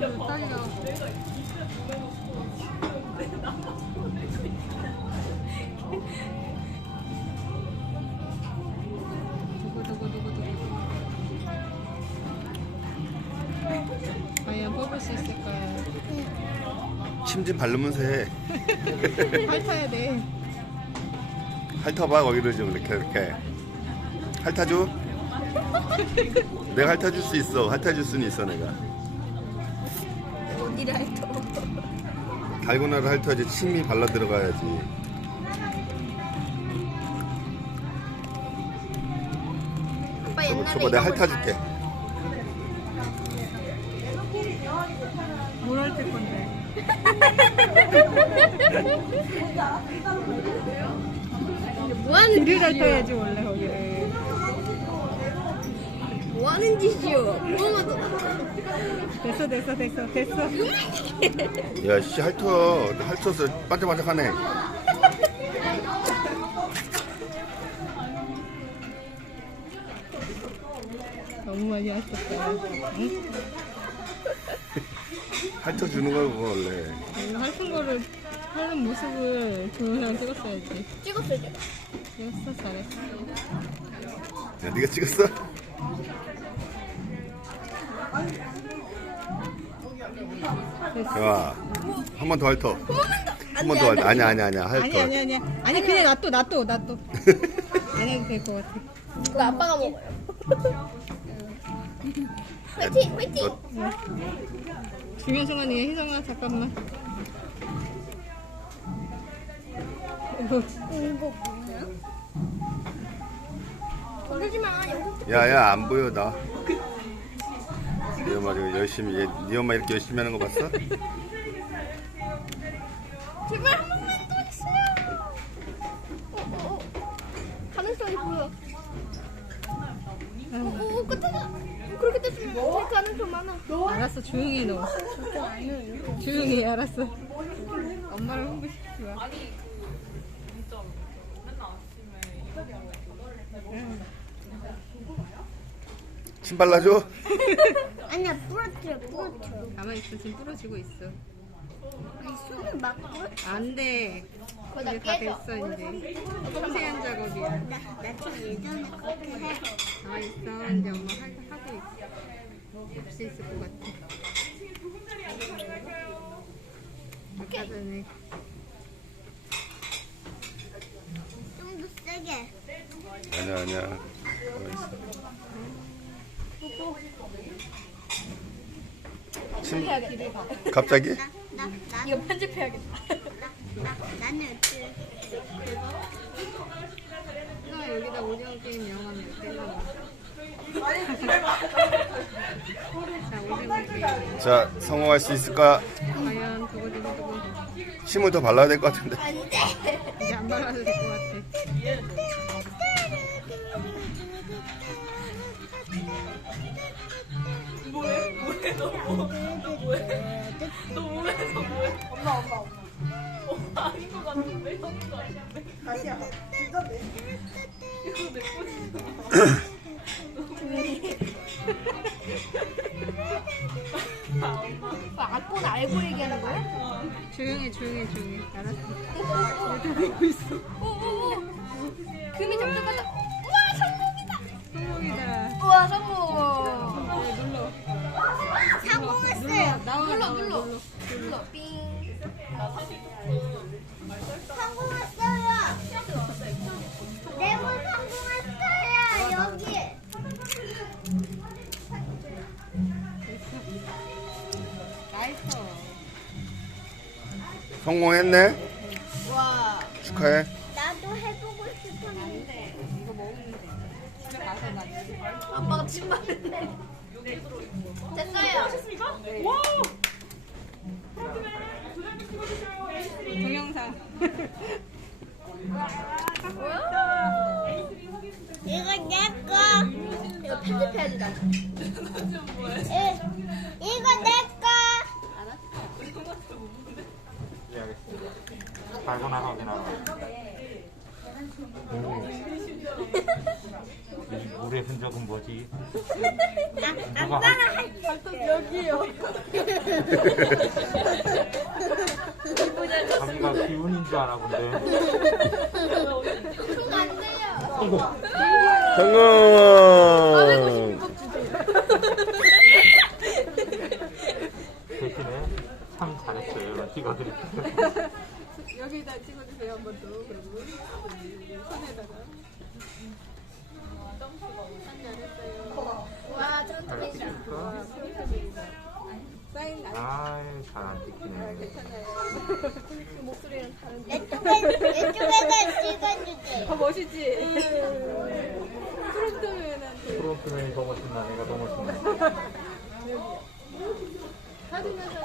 떨려. 누구. 과연 뽑을 수 있을까요? 침 좀 바르면서 해. 핥아야 돼. 핥아봐 거기를 좀 이렇게 핥아줘. 내가 핥아줄 수 있어. 핥아줄 수는 있어 내가. 어디를 핥어? 달고나를 핥아야지 침이 발라 들어가야지. 아빠 옛날에 저거 내가 이런 걸 핥아줄게. 뭘 핥을 건데? 뭐 하는 귀를 짓이요? 핥아야지 원래 거기를. 뭐 하는 짓이요? 무엄하다. 됐어. 야씨 핥어서 반짝반짝하네. 너무 많이 핥았다. 응? 핥아주는 거야 그거 원래. 이거 핥은 거를 하는 모습을 동영상 찍었어야지. 찍었어요, 제가. 찍었어, 잘했어. 야 네가 찍었어? 야 한 번 더 핥어. 한 번 더 핥어. 아니야 핥어. 아니 그냥 놔둬. 안 해도 될 것 같아. 이거 아빠가 먹어요. 화이팅! 화이팅! 중요한 희성아 잠깐만. 이거 뭐야? 건들지 마. 영상 야야 안 보여 나. 네 엄마 지금 열심히 네 엄마 이렇게 열심히 하는 거 봤어? 제발 한 번만 더 해주세요. 가능성이 보여. 끝에가 그렇게 됐으면 될 가능성 많아. 알았어, 조용히 해, 너. 조용히 해, 알았어. 엄마를 홍보시키지 마. 침 발라줘? 아니야, 부러뜨려. 가만히 있어, 지금 부러지고 있어. 아니, 손을 막 부러뜨려. 안 돼. 그거 다 이제 다 깨져. 됐어, 이제. 섬세한 작업이야. 나좀 예전에 그렇게 해. 가만히 있어. 이제 엄마 하고 있어. 할 수 있을 것 같아. 아까 전에. 좀 더 세게. 아니야 가만히 있어. 침 갑자기? 이거 편집해야겠다. 나는 어때? 희성아, 여기다 오징어 게임 영화 몇 개 넣어. 자, 오징어 게임. 자 성공할 수 있을까? 과연 두고두고. 침을 더 발라야 될 것 같은데. 안 돼. 이제 안 발라도 될 것 같아. 엄마 아닌 것 같은데? 형인 것 같은데? 다시야. 진짜 내. 이거 내 악보는 알고 얘기하는 거야? 조용히. 알았어. 오오오. 금이 점점 가다. 우와, 성공이다. 성공이다. 우와, 성공. 눌러. 성공했어요. 눌러. 눌러. 삥. 성공했어요. 네모 성공했어요. 여기. 나이스. 성공했네. 와. 축하해. 나도 해보고 싶었는데. 이거 먹으면 돼. 집에 가서 나. 아빠가 침 맞는데. 됐어요. 와! 동영상. 이거 내 거. 이거 편집해야지 나. 이거 내 거. 달고나 확인하고. 물이 얼굴의 흔적은 뭐지? 누가 여기요. 자기가 기운인 줄 알아 본데. 안 돼요. 성공! 대신에 참 잘했어요. 네가 그랬어. 여기다 찍어주세요 한 번 더. 그리고 손에다가. 와, 저것도 잘 괜찮아. 찍을까? 사인 나. 아이 잘안 찍히네. 목소리는 다른데. 내 쪽에다 찍어주세요. 더 멋있지? 프론트맨한테. 프론트맨이 더 멋있나? 내가 더 멋있나? 사진에서